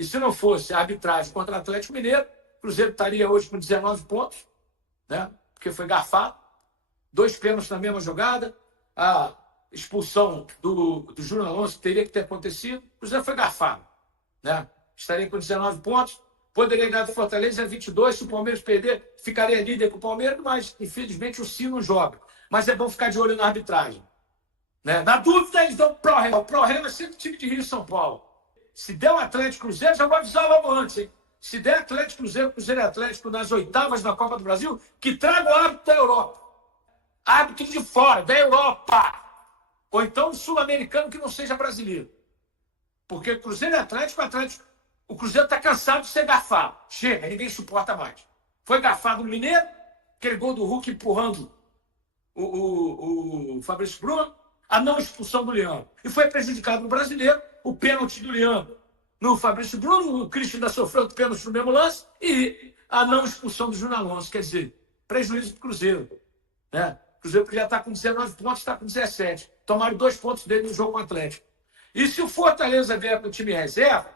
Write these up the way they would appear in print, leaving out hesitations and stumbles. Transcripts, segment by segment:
E se não fosse a arbitragem contra o Atlético Mineiro, o Cruzeiro estaria hoje com 19 pontos, né? Porque foi garfado. 2 pênaltis na mesma jogada. A expulsão do Júnior Alonso teria que ter acontecido. O Cruzeiro foi garfado, né? Estaria com 19 pontos. Poderia ganhar do Fortaleza 22. Se o Palmeiras perder, ficaria líder com o Palmeiras, mas infelizmente o Sim não joga. Mas é bom ficar de olho na arbitragem, né? Na dúvida, eles dão pro réu. O pro réu é sempre time de Rio e São Paulo. Se der o Atlético Cruzeiro, já vou avisar logo antes, hein? Se der Atlético Cruzeiro, Cruzeiro e Atlético nas oitavas da Copa do Brasil, que traga o árbitro da Europa. Árbitro de fora, da Europa. Ou então um sul-americano que não seja brasileiro. Porque Cruzeiro e Atlético, o Cruzeiro está cansado de ser garfado. Chega, ninguém suporta mais. Foi garfado no Mineiro, aquele gol do Hulk empurrando o Fabrício Bruno, a não expulsão do Leão. E foi prejudicado no Brasileiro, o pênalti do Leão no Fabrício Bruno, o Christian ainda sofreu o pênalti no mesmo lance, e a não expulsão do Júnior Alonso. Quer dizer, prejuízo para o Cruzeiro, né? O Cruzeiro que já está com 19 pontos, está com 17. Tomaram 2 pontos dele no jogo com o Atlético. E se o Fortaleza vier com o time reserva,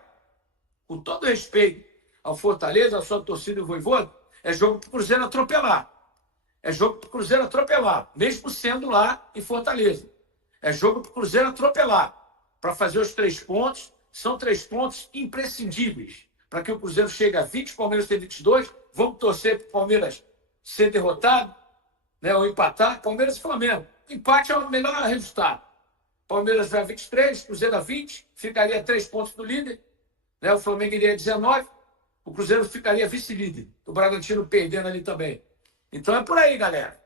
com todo respeito ao Fortaleza, à sua torcida e o Vojvoda, é jogo para o Cruzeiro atropelar. É jogo para o Cruzeiro atropelar, mesmo sendo lá em Fortaleza. É jogo para o Cruzeiro atropelar, para fazer os 3 pontos. São 3 pontos imprescindíveis para que o Cruzeiro chegue a 20, o Palmeiras tem 22. Vamos torcer para o Palmeiras ser derrotado, né, ou empatar. Palmeiras e Flamengo. Empate é o melhor resultado. Palmeiras vai a 23, Cruzeiro a 20, ficaria 3 pontos do líder. Né, o Flamengo iria a 19, o Cruzeiro ficaria vice-líder. O Bragantino perdendo ali também. Então é por aí, galera.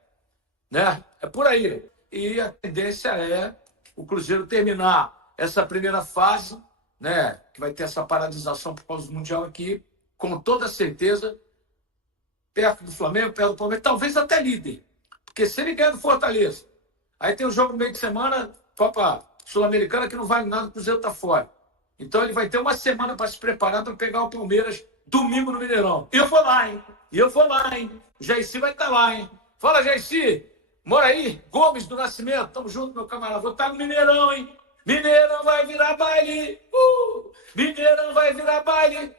Né? É por aí. E a tendência é o Cruzeiro terminar essa primeira fase, né, que vai ter essa paralisação por causa do Mundial aqui, com toda certeza, perto do Flamengo, perto do Palmeiras, talvez até líder. Porque se ele ganhar do Fortaleza, aí tem o jogo no meio de semana, Copa Sul-Americana, que não vale nada, o Cruzeiro está fora. Então ele vai ter uma semana para se preparar para pegar o Palmeiras domingo no Mineirão. E eu vou lá, hein? O Jaircy vai estar lá, hein? Fala, Jaircy! Mora aí, Gomes do Nascimento, tamo junto, meu camarada. Vou estar no Mineirão, hein? Mineirão vai virar baile! Mineirão vai virar baile!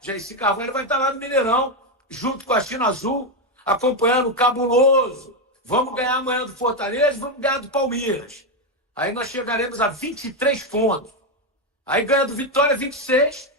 Jaircy Carvalho vai estar lá no Mineirão, junto com a China Azul, acompanhando o Cabuloso. Vamos ganhar amanhã do Fortaleza, vamos ganhar do Palmeiras. Aí nós chegaremos a 23 pontos. Aí ganha do Vitória 26,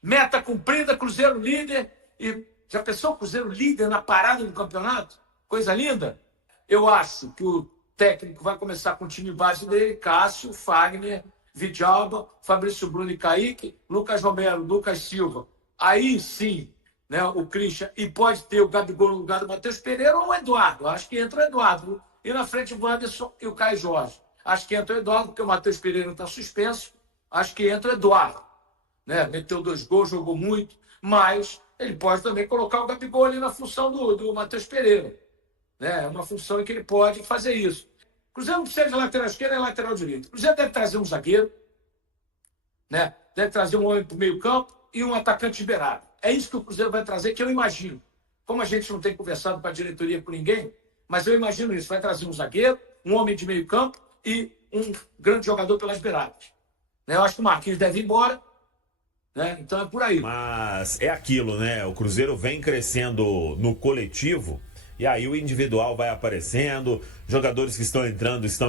meta cumprida, Cruzeiro líder. E já pensou o Cruzeiro líder na parada do campeonato? Coisa linda. Eu acho que o técnico vai começar com o time base dele: Cássio, Fagner, Vidalba, Fabrício Bruno e Kaique, Lucas Romero, Lucas Silva. Aí sim, né, o Christian, e pode ter o Gabigol no lugar do Matheus Pereira ou o Eduardo. Acho que entra o Eduardo. E na frente o Wanderson e o Caio Jorge. Acho que entra o Eduardo, porque o Matheus Pereira está suspenso. Acho que entra o Eduardo. Né? Meteu 2 gols, jogou muito, mas ele pode também colocar o Gabigol ali na função do Matheus Pereira. Né? É uma função em que ele pode fazer isso. O Cruzeiro não precisa de lateral esquerda nem lateral direito. O Cruzeiro deve trazer um zagueiro, né? Deve trazer um homem para o meio campo e um atacante liberado. É isso que o Cruzeiro vai trazer, que eu imagino. Como a gente não tem conversado com a diretoria, com ninguém, mas eu imagino isso. Vai trazer um zagueiro, um homem de meio campo e um grande jogador pelas beiradas. Né? Eu acho que o Marquinhos deve ir embora. Né? Então é por aí. Mas é aquilo, né? O Cruzeiro vem crescendo no coletivo e aí o individual vai aparecendo, jogadores que estão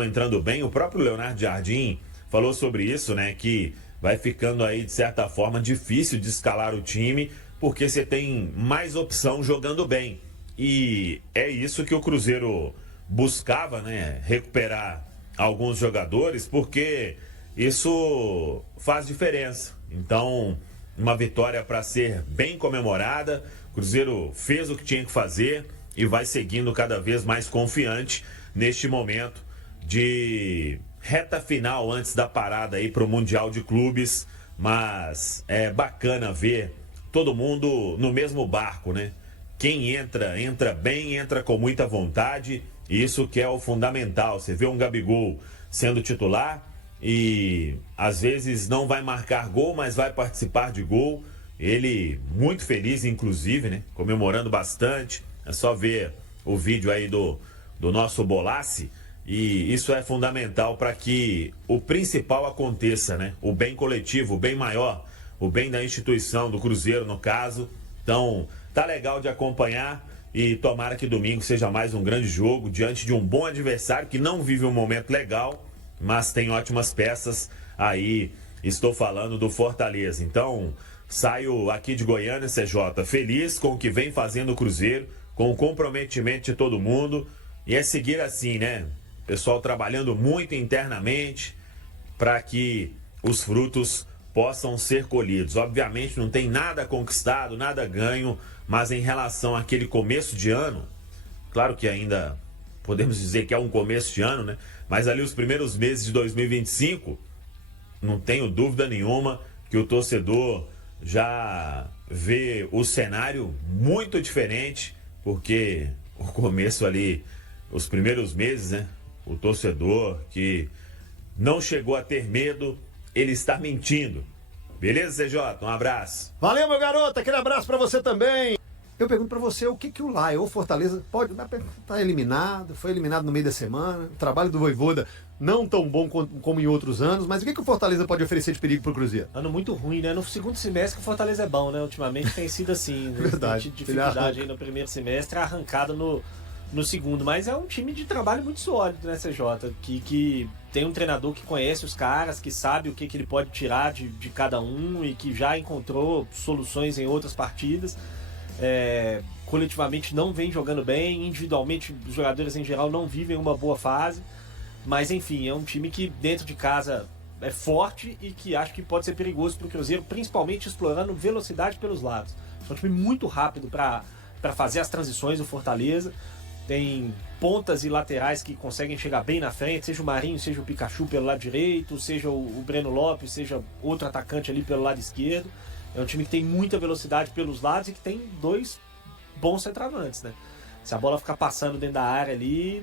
entrando bem. O próprio Leonardo Jardim falou sobre isso, né? Que vai ficando aí, de certa forma, difícil de escalar o time, porque você tem mais opção jogando bem. E é isso que o Cruzeiro buscava, né? Recuperar alguns jogadores, porque isso faz diferença. Então, uma vitória para ser bem comemorada. O Cruzeiro fez o que tinha que fazer e vai seguindo cada vez mais confiante neste momento de reta final antes da parada aí para o Mundial de Clubes. Mas é bacana ver todo mundo no mesmo barco, né? Quem entra bem, entra com muita vontade. E isso que é o fundamental. Você vê um Gabigol sendo titular e às vezes não vai marcar gol, mas vai participar de gol. Ele muito feliz, inclusive, né? Comemorando bastante. É só ver o vídeo aí do nosso Bolassi. E isso é fundamental para que o principal aconteça, né? O bem coletivo, o bem maior. o bem da instituição, do Cruzeiro no caso. Então, tá legal de acompanhar e tomara que domingo seja mais um grande jogo diante de um bom adversário que não vive um momento legal, mas tem ótimas peças. Aí estou falando do Fortaleza. Então, saio aqui de Goiânia, CJ, feliz com o que vem fazendo o Cruzeiro, com o comprometimento de todo mundo. E é seguir assim, né? Pessoal trabalhando muito internamente para que os frutos possam ser colhidos. Obviamente não tem nada conquistado, nada ganho, mas em relação àquele começo de ano, claro que ainda podemos dizer que é um começo de ano, né? Mas ali os primeiros meses de 2025, não tenho dúvida nenhuma que o torcedor já vê o cenário muito diferente, porque o começo ali, os primeiros meses, né? O torcedor que não chegou a ter medo, ele está mentindo. Beleza, CJ? Um abraço. Valeu, meu garoto. Aquele abraço pra você também. Eu pergunto pra você, o que o Lion, o Fortaleza, pode... Tá eliminado, foi eliminado no meio da semana. O trabalho do Vojvoda não tão bom como em outros anos, mas o que o Fortaleza pode oferecer de perigo pro Cruzeiro? Ano muito ruim, né? No segundo semestre o Fortaleza é bom, né? Ultimamente tem sido assim. Né? Verdade. Tem dificuldade aí no primeiro semestre, arrancada no segundo. Mas é um time de trabalho muito sólido, né, CJ? Que tem um treinador que conhece os caras, que sabe o que ele pode tirar de cada um e que já encontrou soluções em outras partidas. Coletivamente não vem jogando bem, individualmente os jogadores em geral não vivem uma boa fase, mas enfim, é um time que dentro de casa é forte e que acho que pode ser perigoso para o Cruzeiro, principalmente explorando velocidade pelos lados. É um time muito rápido para fazer as transições do Fortaleza, tem pontas e laterais que conseguem chegar bem na frente, seja o Marinho, seja o Pikachu pelo lado direito, seja o Breno Lopes, seja outro atacante ali pelo lado esquerdo. É um time que tem muita velocidade pelos lados e que tem dois bons centroavantes, né? Se a bola ficar passando dentro da área ali,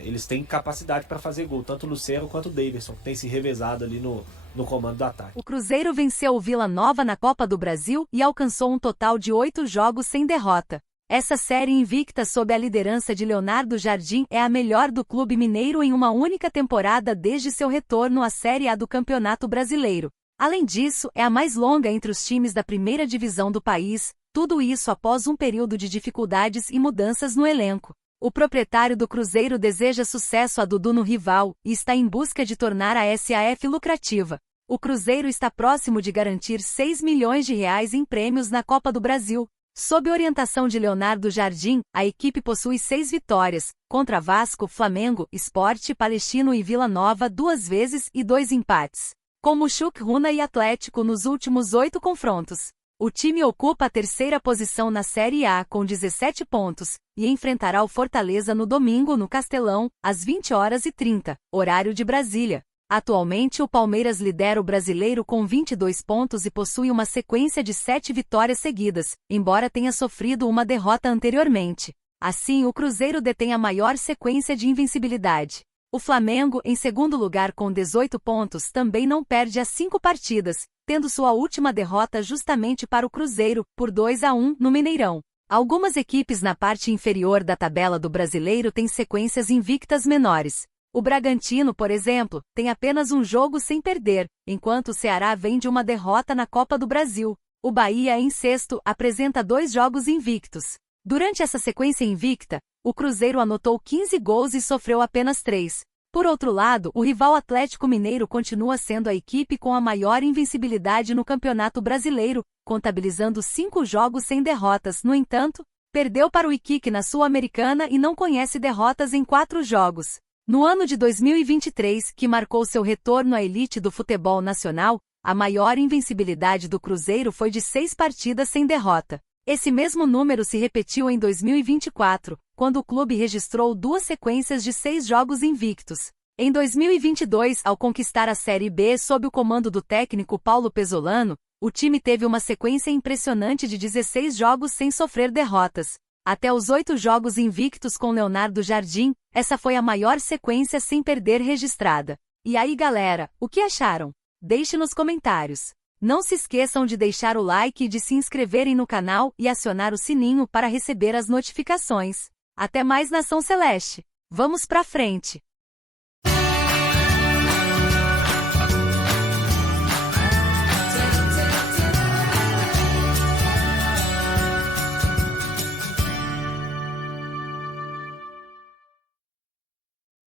eles têm capacidade para fazer gol, tanto o Lucero quanto o Davidson, que tem se revezado ali no comando do ataque. O Cruzeiro venceu o Vila Nova na Copa do Brasil e alcançou um total de 8 jogos sem derrota. Essa série invicta sob a liderança de Leonardo Jardim é a melhor do clube mineiro em uma única temporada desde seu retorno à Série A do Campeonato Brasileiro. Além disso, é a mais longa entre os times da primeira divisão do país, tudo isso após um período de dificuldades e mudanças no elenco. O proprietário do Cruzeiro deseja sucesso a Dudu no rival e está em busca de tornar a SAF lucrativa. O Cruzeiro está próximo de garantir 6 milhões de reais em prêmios na Copa do Brasil. Sob orientação de Leonardo Jardim, a equipe possui 6 vitórias, contra Vasco, Flamengo, Sport, Palestino e Vila Nova 2 vezes e 2 empates. Como Chuc Runa e Atlético nos últimos 8 confrontos. O time ocupa a terceira posição na Série A com 17 pontos, e enfrentará o Fortaleza no domingo no Castelão, às 20h30, horário de Brasília. Atualmente o Palmeiras lidera o Brasileiro com 22 pontos e possui uma sequência de 7 vitórias seguidas, embora tenha sofrido uma derrota anteriormente. Assim, o Cruzeiro detém a maior sequência de invencibilidade. O Flamengo, em segundo lugar com 18 pontos, também não perde há 5 partidas, tendo sua última derrota justamente para o Cruzeiro, por 2-1, no Mineirão. Algumas equipes na parte inferior da tabela do Brasileiro têm sequências invictas menores. O Bragantino, por exemplo, tem apenas um jogo sem perder, enquanto o Ceará vem de uma derrota na Copa do Brasil. O Bahia, em sexto, apresenta 2 jogos invictos. Durante essa sequência invicta, o Cruzeiro anotou 15 gols e sofreu apenas 3. Por outro lado, o rival Atlético Mineiro continua sendo a equipe com a maior invencibilidade no Campeonato Brasileiro, contabilizando 5 jogos sem derrotas. No entanto, perdeu para o Iquique na Sul-Americana e não conhece derrotas em 4 jogos. No ano de 2023, que marcou seu retorno à elite do futebol nacional, a maior invencibilidade do Cruzeiro foi de 6 partidas sem derrota. Esse mesmo número se repetiu em 2024, quando o clube registrou 2 sequências de 6 jogos invictos. Em 2022, ao conquistar a Série B sob o comando do técnico Paulo Pesolano, o time teve uma sequência impressionante de 16 jogos sem sofrer derrotas. Até os 8 jogos invictos com Leonardo Jardim, essa foi a maior sequência sem perder registrada. E aí, galera, o que acharam? Deixe nos comentários. Não se esqueçam de deixar o like e de se inscreverem no canal e acionar o sininho para receber as notificações. Até mais, Nação Celeste! Vamos pra frente!